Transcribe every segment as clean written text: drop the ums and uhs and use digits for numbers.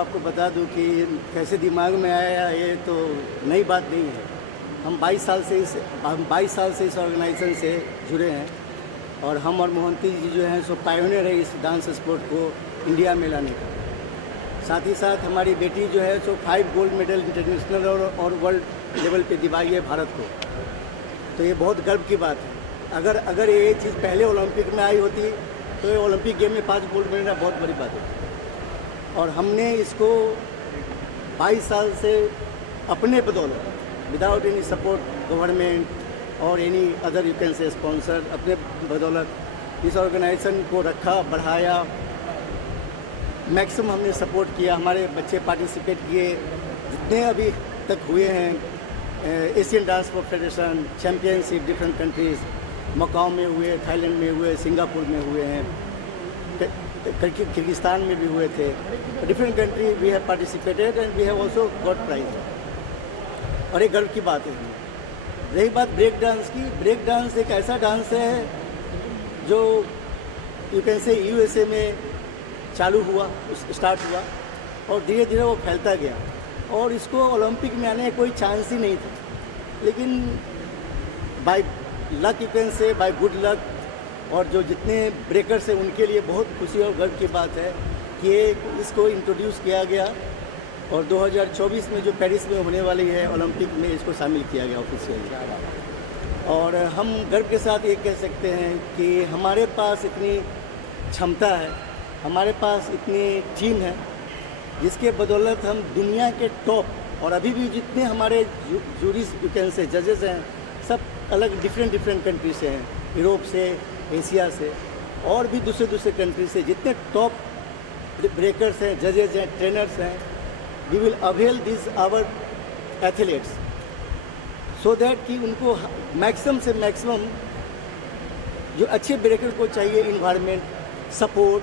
आपको बता दूं कि कैसे दिमाग में आया ये तो नई बात नहीं है। हम 22 साल से इस ऑर्गेनाइजेशन से जुड़े हैं और हम और मोहंती जी जो हैं सो पायोनियर है इस डांस स्पोर्ट को इंडिया में लाने का। साथ ही साथ हमारी बेटी जो है सो 5 गोल्ड मेडल इंटरनेशनल और वर्ल्ड लेवल पे दिलाई है भारत को, तो ये बहुत गर्व की बात है। अगर ये चीज़ पहले ओलंपिक में आई होती तो ये ओलंपिक गेम में 5 गोल्ड मिलना बहुत बड़ी बात होती। और हमने इसको 22 साल से अपने बदौलत, विदाउट एनी सपोर्ट गवर्नमेंट और एनी अदर यू कैन से स्पॉन्सर, अपने बदौलत इस ऑर्गेनाइजेशन को रखा, बढ़ाया, मैक्सिमम हमने सपोर्ट किया। हमारे बच्चे पार्टिसिपेट किए, जितने अभी तक हुए हैं Asian dance federation championship different countries, Macau में हुए, थाईलैंड में हुए, सिंगापुर में हुए हैं, किर्गिस्तान में भी हुए थे। Different country we have participated and we have also got prize. और एक गर्व की बात है। रही बात ब्रेक डांस की, ब्रेक डांस एक ऐसा डांस है जो यू कैन से यूएसए में चालू हुआ, स्टार्ट हुआ और धीरे धीरे वो फैलता गया और इसको ओलंपिक में आने का कोई चांस ही नहीं था। लेकिन by luck, you can say by good luck, और जो जितने ब्रेकर्स हैं उनके लिए बहुत खुशी और गर्व की बात है कि इसको इंट्रोड्यूस किया गया और 2024 में जो पेरिस में होने वाली है ओलंपिक में इसको शामिल किया गया ऑफिशियली। और हम गर्व के साथ ये कह सकते हैं कि हमारे पास इतनी क्षमता है, हमारे पास इतनी टीम है जिसके बदौलत हम दुनिया के टॉप, और अभी भी जितने हमारे जूरीज यू कैन से जजेस हैं सब अलग डिफरेंट कंट्री से हैं, यूरोप से, एशिया से और भी दूसरे कंट्री से जितने टॉप ब्रेकर्स हैं, जजेस हैं, ट्रेनर्स हैं। We will avail this our athletes so that कि उनको मैक्सिमम से मैक्सिमम जो अच्छे ब्रेकर को चाहिए इन्वायरमेंट, सपोर्ट,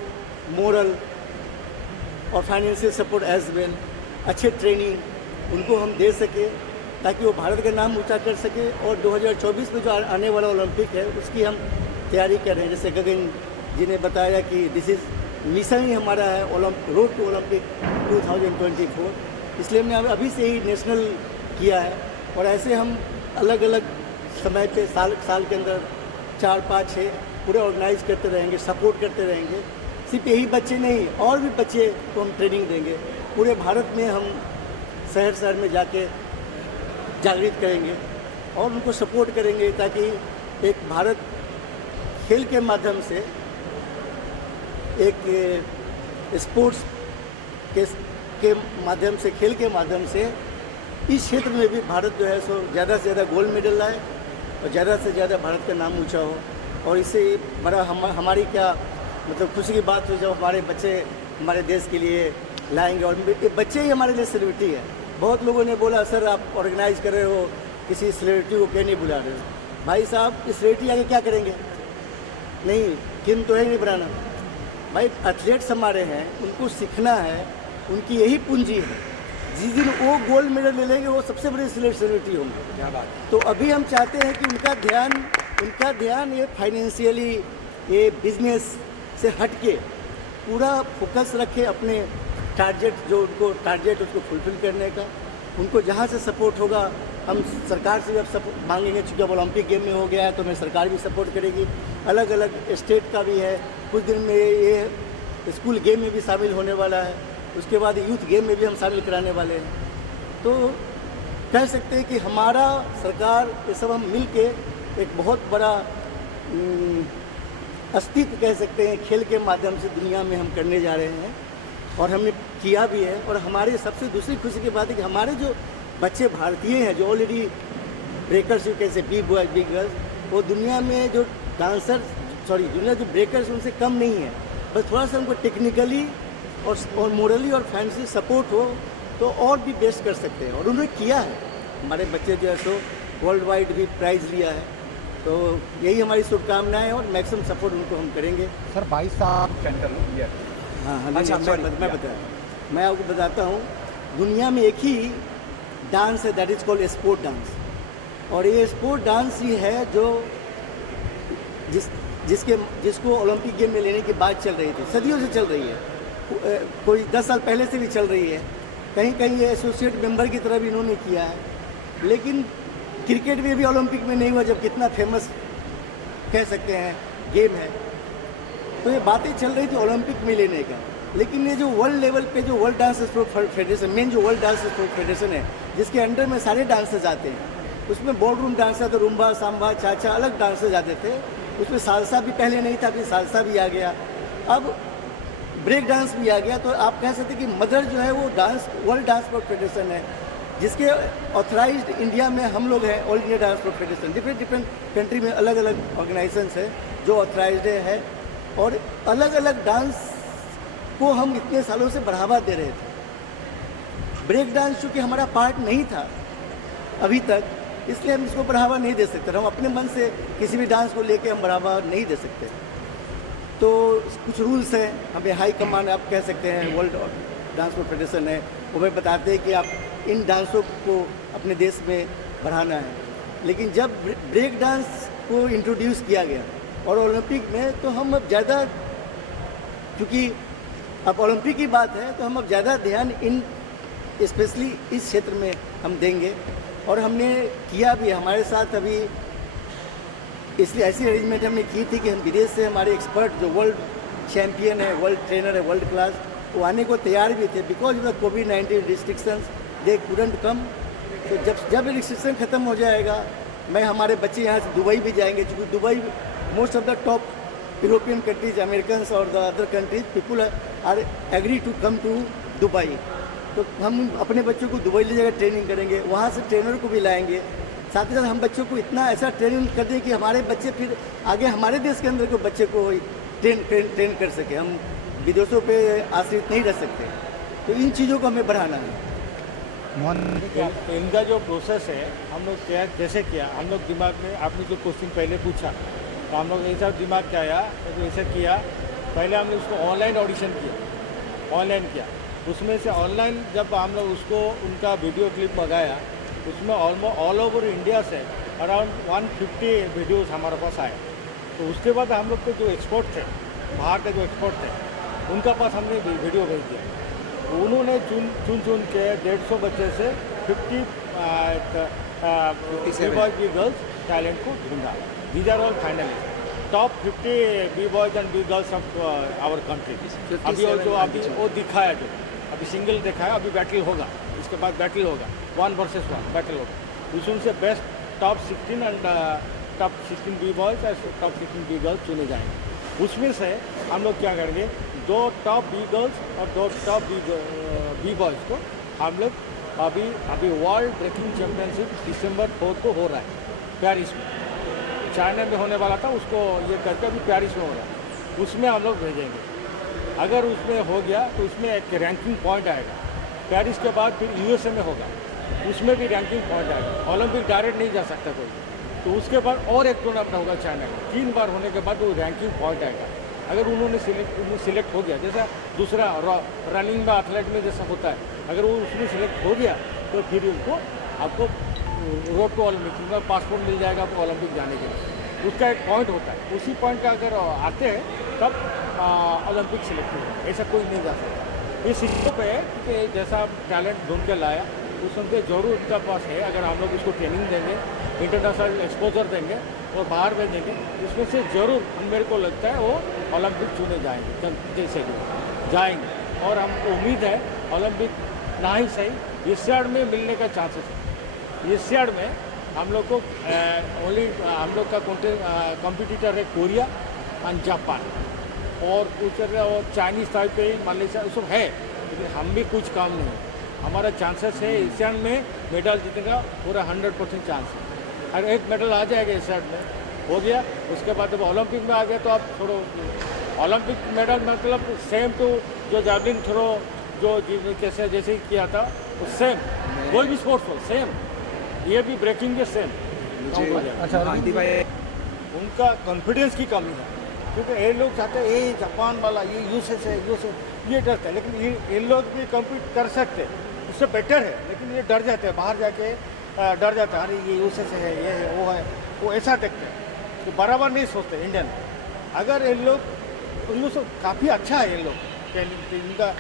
मोरल और फाइनेंशियल सपोर्ट एज वेल, अच्छे ट्रेनिंग उनको हम दे सके ताकि वो भारत का नाम ऊंचा कर सके। और 2024 में जो आने वाला ओलंपिक है उसकी हम तैयारी कर रहे हैं। जैसे गगन जी ने बताया कि दिस इज़ मिशन ही हमारा है रोड टू ओलंपिक 2024, इसलिए हमने अभी से ही नेशनल किया है। और ऐसे हम अलग अलग समय पे साल के अंदर 4, 5, 6 पूरे ऑर्गेनाइज करते रहेंगे, सपोर्ट करते रहेंगे। सिर्फ यही बच्चे नहीं, और भी बच्चे को हम ट्रेनिंग देंगे। पूरे भारत में हम शहर में जाके जागृत करेंगे और उनको सपोर्ट करेंगे ताकि एक भारत खेल के माध्यम से, एक स्पोर्ट्स के माध्यम से, खेल के माध्यम से इस क्षेत्र में भी भारत जो है सो ज़्यादा से ज़्यादा गोल्ड मेडल लाए और ज़्यादा से ज़्यादा भारत का नाम ऊंचा हो। और इससे बड़ा हमारी क्या मतलब खुशी की बात हो जब हमारे बच्चे हमारे देश के लिए लाएंगे। और बच्चे ही हमारे लिए सेलिब्रिटी है। बहुत लोगों ने बोला सर आप ऑर्गेनाइज कर रहे हो, किसी सेलिब्रिटी को क्यों नहीं बुला रहे हो? भाई साहब इस सेलिब्रिटी आगे क्या करेंगे? नहीं, किन तो है नहीं बनाना। भाई एथलीट्स हमारे हैं, उनको सीखना है, उनकी यही पूंजी है। जिस दिन वो गोल्ड मेडल ले लेंगे वो सबसे बड़ी सेलिब्रिटी होंगे। क्या बात। तो अभी हम चाहते हैं कि उनका ध्यान ये फाइनेंशियली, ये बिजनेस से हट के पूरा फोकस रखे अपने टारगेट, जो उनको टारगेट उसको फुलफिल करने का। उनको जहाँ से सपोर्ट होगा हम सरकार से जब सपोर्ट मांगेंगे, चूँकि अब ओलंपिक गेम में हो गया है तो हमें सरकार भी सपोर्ट करेगी। अलग अलग स्टेट का भी है, कुछ दिन में ये स्कूल गेम में भी शामिल होने वाला है, उसके बाद यूथ गेम में भी हम शामिल कराने वाले हैं। तो कह सकते हैं कि हमारा सरकार ये सब हम मिल के एक बहुत बड़ा अस्तित्व कह सकते हैं खेल के माध्यम से दुनिया में हम करने जा रहे हैं और हमने किया भी है। और हमारे सबसे दूसरी खुशी की बात है कि हमारे जो बच्चे भारतीय हैं जो ऑलरेडी ब्रेकर्स कैसे बिग बॉयज बिग गर्ल्स, वो दुनिया में जो दुनिया जो ब्रेकर्स उनसे कम नहीं है। बस थोड़ा सा उनको टेक्निकली और मोरली और फाइनेंशियल सपोर्ट हो तो और भी बेस्ट कर सकते हैं। और उन्होंने किया है। हमारे बच्चे जो है सो वर्ल्ड वाइड भी प्राइज़ लिया है। तो यही हमारी शुभकामनाएं और मैक्सिमम सपोर्ट उनको हम करेंगे। सर 22 साल सेंटर ईयर। हाँ हाँ, अच्छा, मैं आपको बताता हूँ, दुनिया में एक ही डांस है that is called sport dance. और ये स्पोर्ट डांस ही है जो जिसको ओलंपिक गेम में लेने की बात चल रही थी, सदियों से चल रही है। कोई 10 साल पहले से भी चल रही है, कहीं कहीं ये एसोसिएट मेंबर की तरह भी इन्होंने किया है। लेकिन क्रिकेट में भी ओलंपिक में नहीं हुआ, जब कितना फेमस कह सकते हैं गेम है। तो ये बातें चल रही थी ओलंपिक में लेने का, लेकिन ये जो वर्ल्ड लेवल पे जो world dance sport federation, main जो वर्ल्ड डांस स्पोर्ट फेडरेशन है, जिसके अंडर में सारे डांसर्स आते हैं, उसमें बॉल रूम डांस है, तो रूम्बा, सांबा, चाचा अलग डांसर्स आते थे। उसमें सालसा भी पहले नहीं था, फिर सालसा भी आ गया, अब ब्रेक डांस भी आ गया। तो आप कह सकते हैं कि मदर जो है वो dance world dance sport federation है, जिसके ऑथराइज्ड इंडिया में हम लोग हैं, all India dance sport federation. Different different country में अलग अलग ऑर्गेनाइजेशंस है जो ऑथराइज्ड है, और अलग अलग डांस को हम इतने सालों से बढ़ावा दे रहे थे। ब्रेक डांस चूँकि हमारा पार्ट नहीं था अभी तक, इसलिए हम इसको बढ़ावा नहीं दे सकते। हम अपने मन से किसी भी डांस को लेके हम बढ़ावा नहीं दे सकते। तो कुछ रूल्स हैं, हमें हाई कमांड आप कह सकते हैं, वर्ल्ड डांस स्पोर्ट फेडरेशन है, वो हमें बताते हैं कि आप इन डांसों को अपने देश में बढ़ाना है। लेकिन जब ब्रेक डांस को इंट्रोड्यूस किया गया और ओलंपिक में, तो हम अब ज़्यादा, क्योंकि अब ओलंपिक की बात है, तो हम अब ज़्यादा ध्यान इन स्पेशली इस क्षेत्र में हम देंगे। और हमने किया भी, हमारे साथ अभी इसलिए ऐसी अरेंजमेंट हमने की थी कि हम विदेश से हमारे एक्सपर्ट जो वर्ल्ड चैम्पियन है, वर्ल्ड ट्रेनर है, वर्ल्ड क्लास, वो आने को तैयार भी थे। Because of the covid restrictions they couldn't कम। तो जब रिस्ट्रिक्शन ख़त्म हो जाएगा, मैं हमारे बच्चे यहाँ से दुबई भी जाएंगे, क्योंकि Dubai most of the top European countries, American और the other countries people are agree to come to Dubai. तो हम अपने बच्चों को दुबई ले जाकर ट्रेनिंग करेंगे, वहाँ से ट्रेनर को भी लाएंगे। साथ ही साथ हम बच्चों को इतना ऐसा ट्रेनिंग कर दें कि हमारे बच्चे फिर आगे हमारे देश के अंदर को बच्चे को ट्रेन कर सके। हम विदेशों पे आश्रित नहीं रह सकते। तो इन चीज़ों को हमें बढ़ाना है। इनका जो प्रोसेस है, हम लोग क्या जैसे किया, हम लोग दिमाग में, आपने जो क्वेश्चन पहले पूछा, तो हम लोग ऐसा दिमाग क्या आया, तो ऐसा किया, पहले हमने उसको ऑनलाइन ऑडिशन किया, ऑनलाइन किया। उसमें से ऑनलाइन जब हम लोग उसको उनका वीडियो क्लिप मंगाया, उसमें ऑलमोस्ट ऑल ओवर इंडिया से अराउंड 150 वीडियोस हमारे पास आए। तो उसके बाद हम लोग के जो एक्सपर्ट थे, बाहर के जो एक्सपर्ट थे, उनका पास हमने वीडियो भेज दिया। उन्होंने चुन के 150 बच्चे से 50 बॉयज बी गर्ल्स टैलेंट को ढूंढा। These are all finalist, top 50 B boys and B girls of our country. अभी और जो अभी वो दिखाया, जो अभी सिंगल दिखाया, अभी बैटल होगा, इसके बाद बैटल होगा, 1 वर्सेस 1 बैटल होगा। उसमें से best top 16 and top 16 B boys और टॉप 16 बी गर्ल्स चुने जाएंगे। उसमें से हम लोग क्या करेंगे, 2 टॉप बी गर्ल्स और 2 टॉप बी बॉयज़ को हम लोग अभी वर्ल्ड ब्रेकिंग चैम्पियनशिप दिसंबर 4 को हो रहा है पेरिस में। चाइना में होने वाला था, उसको ये करके अभी पेरिस में हो रहा है, उसमें हम लोग भेजेंगे। अगर उसमें हो गया तो उसमें एक रैंकिंग पॉइंट आएगा। पेरिस के बाद फिर यूएसए में होगा, उसमें भी रैंकिंग पॉइंट आएगा। ओलंपिक डायरेक्ट नहीं जा सकता कोई, तो उसके बाद और एक टूर्नामेंट होगा चाइना में। 3 बार होने के बाद वो रैंकिंग पॉइंट आएगा। अगर उन्होंने सिलेक्ट हो गया, जैसा दूसरा रनिंग में, एथलेट में जैसा होता है, अगर वो उसमें सिलेक्ट हो गया तो फिर उनको आपको रोड टू ओलंपिक का पासपोर्ट मिल जाएगा आपको ओलंपिक जाने के लिए। उसका एक पॉइंट होता है, उसी पॉइंट का अगर आते हैं तब ओलंपिक सिलेक्ट होगा, ऐसा कोई नहीं जा सकता। इस चीज़ों पे कि जैसा टैलेंट ढूंढ के लाया, उस उनके जरूर उनका पास है। अगर हम लोग उसको ट्रेनिंग देंगे, इंटरनेशनल एक्सपोजर देंगे और बाहर भेजेंगे, उसमें से ज़रूर मेरे को लगता है वो ओलंपिक चुने जाएंगे, जैसे भी जाएंगे। और हमको उम्मीद है ओलंपिक ना ही सही एशियाड में मिलने का चांसेस है। एशियाड में हम लोग को ओनली हम लोग का कॉम्पिटिटर है कोरिया एंड जापान, और चाइनीज़ ताइपे, मलेशिया, सब है, लेकिन हम भी कुछ काम नहीं है। हमारा चांसेस है एशियन में मेडल जीतने का पूरा 100% चांस है। अगर एक मेडल आ जाएगा एशियन में, हो गया, उसके बाद जब ओलंपिक में आ गया तो आप छोड़ो। ओलंपिक मेडल मतलब सेम टू जो जैवलिन थ्रो जो कैसे जैसे ही किया था, वो सेम, कोई भी स्पोर्ट्स हो सेम, ये भी ब्रेकिंग भी सेम। अच्छा, उनका कॉन्फिडेंस की कमी है, क्योंकि ये लोग चाहते हैं ये जापान वाला, ये यूएसए है, ये डरते हैं। लेकिन ये लोग भी कम्पीट कर सकते हैं, उससे बेटर है, लेकिन ये डर जाते हैं, बाहर जाके डर जाते हैं, अरे ये यूएसए से है, ये है, वो ऐसा देखते हैं, तो बराबर नहीं सोचते इंडियन। अगर इन लोग काफ़ी अच्छा है, ये लोग इनका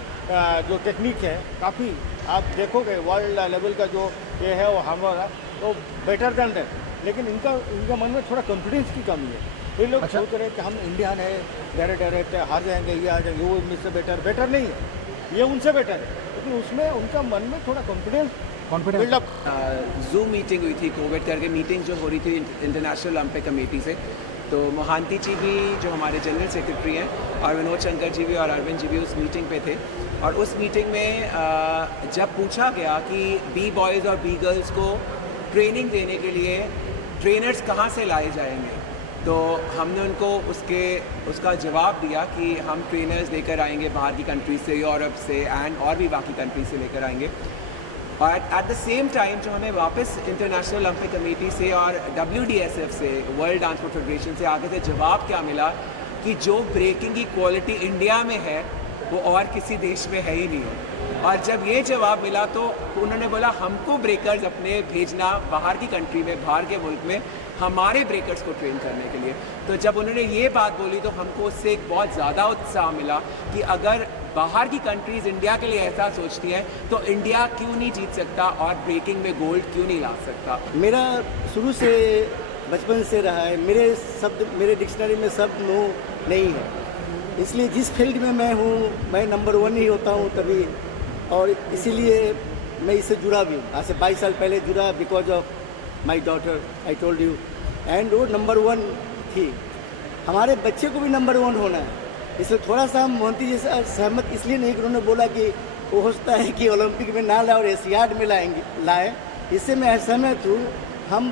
जो टेक्निक है काफ़ी आप देखोगे वर्ल्ड लेवल का जो ये है वो हमारा तो बेटर देन दैट, लेकिन इनका मन में थोड़ा कॉन्फिडेंस की कमी है। ये लोग सोच रहे हैं कि हम इंडियन है, डायरेक्ट हार जाएंगे, ये आ जाएंगे, वो इनसे बेटर नहीं है, ये उनसे बेटर है, लेकिन उसमें उनका मन में थोड़ा कॉन्फिडेंस बिल्डअप। जूम मीटिंग हुई थी, कोविड करके मीटिंग जो हो रही थी इंटरनेशनल ओलंपिक कमेटी से, तो मोहांती जी भी जो हमारे जनरल सेक्रेटरी हैं और विनोद शंकर जी भी और अरविंद जी भी उस मीटिंग पे थे। और उस मीटिंग में जब पूछा गया कि बी बॉयज़ और बी गर्ल्स को ट्रेनिंग देने के लिए ट्रेनर्स कहाँ से लाए जाएंगे, तो हमने उनको उसका जवाब दिया कि हम ट्रेनर्स लेकर आएंगे बाहर की कंट्री से, यूरोप से एंड और भी बाकी कंट्री से लेकर आएंगे। और एट द सेम टाइम जो हमें वापस इंटरनेशनल ओलंपिक कमेटी से और WDSF से, वर्ल्ड ट्रांसपोर्ट फेडरेशन से आगे से जवाब क्या मिला कि जो ब्रेकिंग की क्वालिटी इंडिया में है वो और किसी देश में है ही नहीं है। और जब ये जवाब मिला तो उन्होंने बोला हमको ब्रेकर्स अपने भेजना बाहर की कंट्री में, बाहर के मुल्क में हमारे ब्रेकर्स को ट्रेन करने के लिए। तो जब उन्होंने ये बात बोली तो हमको उससे एक बहुत ज़्यादा उत्साह मिला कि अगर बाहर की कंट्रीज़ इंडिया के लिए ऐसा सोचती हैं तो इंडिया क्यों नहीं जीत सकता और ब्रेकिंग में गोल्ड क्यों नहीं ला सकता। मेरा शुरू से बचपन से रहा है, मेरे डिक्शनरी में शब्द नो नहीं है, इसलिए जिस फील्ड में मैं हूँ मैं नंबर 1 ही होता हूँ तभी, और इसीलिए मैं इससे जुड़ा भी हूँ। आज से 22 साल पहले जुड़ा because of my daughter, I told you, and वो नंबर 1 थी। हमारे बच्चे को भी नंबर 1 होना है, इसलिए थोड़ा सा हम मोहंती जी से सहमत इसलिए नहीं कि उन्होंने बोला कि वो होता है कि ओलंपिक में ना लाए और एशियाड में लाए, इससे मैं असहमत हूँ। हम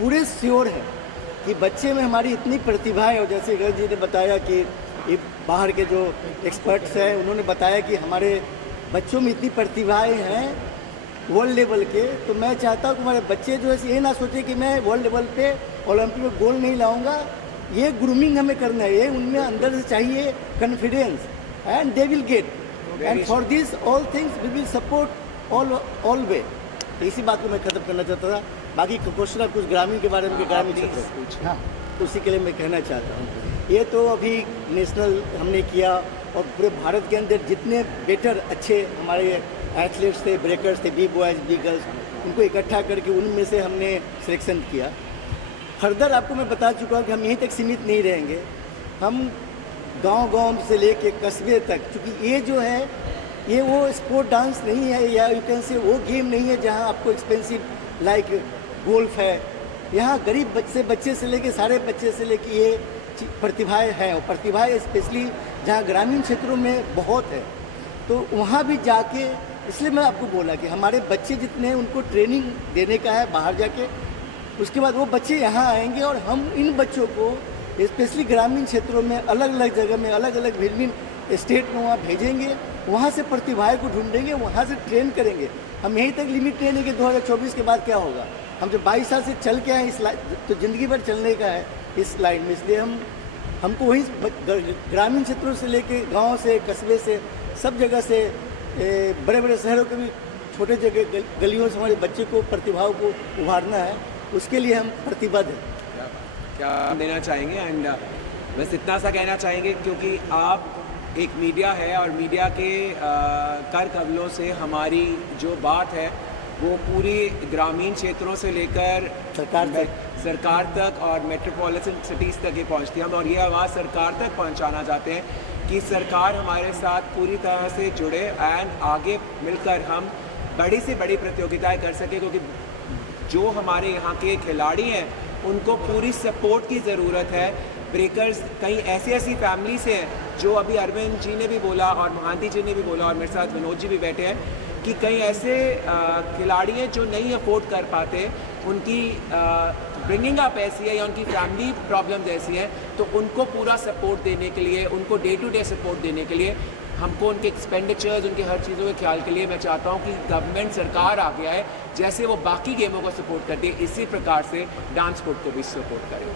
पूरे श्योर हैं कि बच्चे में हमारी इतनी प्रतिभा है, और जैसे गर्ग जी ने बताया कि बाहर के जो एक्सपर्ट्स हैं उन्होंने बताया कि हमारे बच्चों में इतनी प्रतिभाएं हैं वर्ल्ड लेवल के, तो मैं चाहता हूँ कि हमारे बच्चे जो है ये ना सोचे कि मैं वर्ल्ड लेवल पे ओलंपिक में गोल्ड नहीं लाऊंगा। ये ग्रूमिंग हमें करना है, ये उनमें अंदर से चाहिए confidence, and they will get, and for this all things we will support all way. इसी बात को मैं खत्म करना चाहता था। बाकी क्वेश्चन कुछ ग्रामीण के बारे में, ग्रामीण क्षेत्र, हाँ, उसी के लिए मैं कहना चाहता हूँ। ये तो अभी नेशनल हमने किया और पूरे भारत के अंदर जितने बेटर अच्छे हमारे एथलीट्स थे, ब्रेकर्स थे, बी बॉयज़ बी गर्ल्स, उनको इकट्ठा करके उनमें से हमने सिलेक्शन किया। फर्दर आपको मैं बता चुका हूँ कि हम यहीं तक सीमित नहीं रहेंगे, हम गांव-गांव से लेके कस्बे तक, क्योंकि ये जो है ये वो स्पोर्ट डांस नहीं है, या यू कैन से वो गेम नहीं है जहाँ आपको एक्सपेंसिव लाइक गोल्फ है। यहाँ गरीब बच्चे से लेके सारे बच्चे से लेके ये प्रतिभाएं हैं, और प्रतिभाएं स्पेशली जहाँ ग्रामीण क्षेत्रों में बहुत है, तो वहाँ भी जाके, इसलिए मैं आपको बोला कि हमारे बच्चे जितने हैं उनको ट्रेनिंग देने का है बाहर जाके, उसके बाद वो बच्चे यहाँ आएंगे और हम इन बच्चों को स्पेशली ग्रामीण क्षेत्रों में अलग अलग जगह में, अलग अलग भिन्न स्टेट में वहाँ भेजेंगे, वहाँ से प्रतिभाएं को ढूंढेंगे, वहाँ से ट्रेन करेंगे। हम यहीं तक लिमिट नहीं लेंगे 2024 के बाद क्या होगा। हम जब 22 साल से चल के आए इस लाइन, तो ज़िंदगी भर चलने का है इस लाइन में, इसलिए हमको वहीं ग्रामीण क्षेत्रों से लेके गाँव से, कस्बे से, सब जगह से, बड़े बड़े शहरों के भी छोटे जगह गलियों से हमारे बच्चे को, प्रतिभाओं को उभारना है, उसके लिए हम प्रतिबद्ध हैं। क्या देना चाहेंगे, एंड बस इतना सा कहना चाहेंगे क्योंकि आप एक मीडिया है और मीडिया के कर कबलों से हमारी जो बात है वो पूरी ग्रामीण क्षेत्रों से लेकर सरकार तक और मेट्रोपॉलिटन सिटीज़ तक ही पहुंचती है। हम और ये आवाज़ सरकार तक पहुंचाना चाहते हैं कि सरकार हमारे साथ पूरी तरह से जुड़े एंड आगे मिलकर हम बड़ी से बड़ी प्रतियोगिताएं कर सकें, क्योंकि जो हमारे यहाँ के खिलाड़ी हैं उनको पूरी सपोर्ट की ज़रूरत है। ब्रेकर्स कई ऐसी फैमिली से हैं जो अभी अरविंद जी ने भी बोला और मोहांती जी ने भी बोला और मेरे साथ विनोद जी भी बैठे हैं कि कई ऐसे खिलाड़ी हैं जो नहीं अफोर्ड कर पाते, उनकी ब्रिंगिंग अप ऐसी है या उनकी फैमिली प्रॉब्लम्स ऐसी हैं, तो उनको पूरा सपोर्ट देने के लिए, उनको डे टू डे सपोर्ट देने के लिए हमको उनके एक्सपेंडिचर्स, उनके हर चीज़ों के ख्याल के लिए मैं चाहता हूँ कि गवर्नमेंट, सरकार आ गया है, जैसे वो बाकी गेमों को सपोर्ट करती है इसी प्रकार से डांस स्पोर्ट को भी सपोर्ट करे।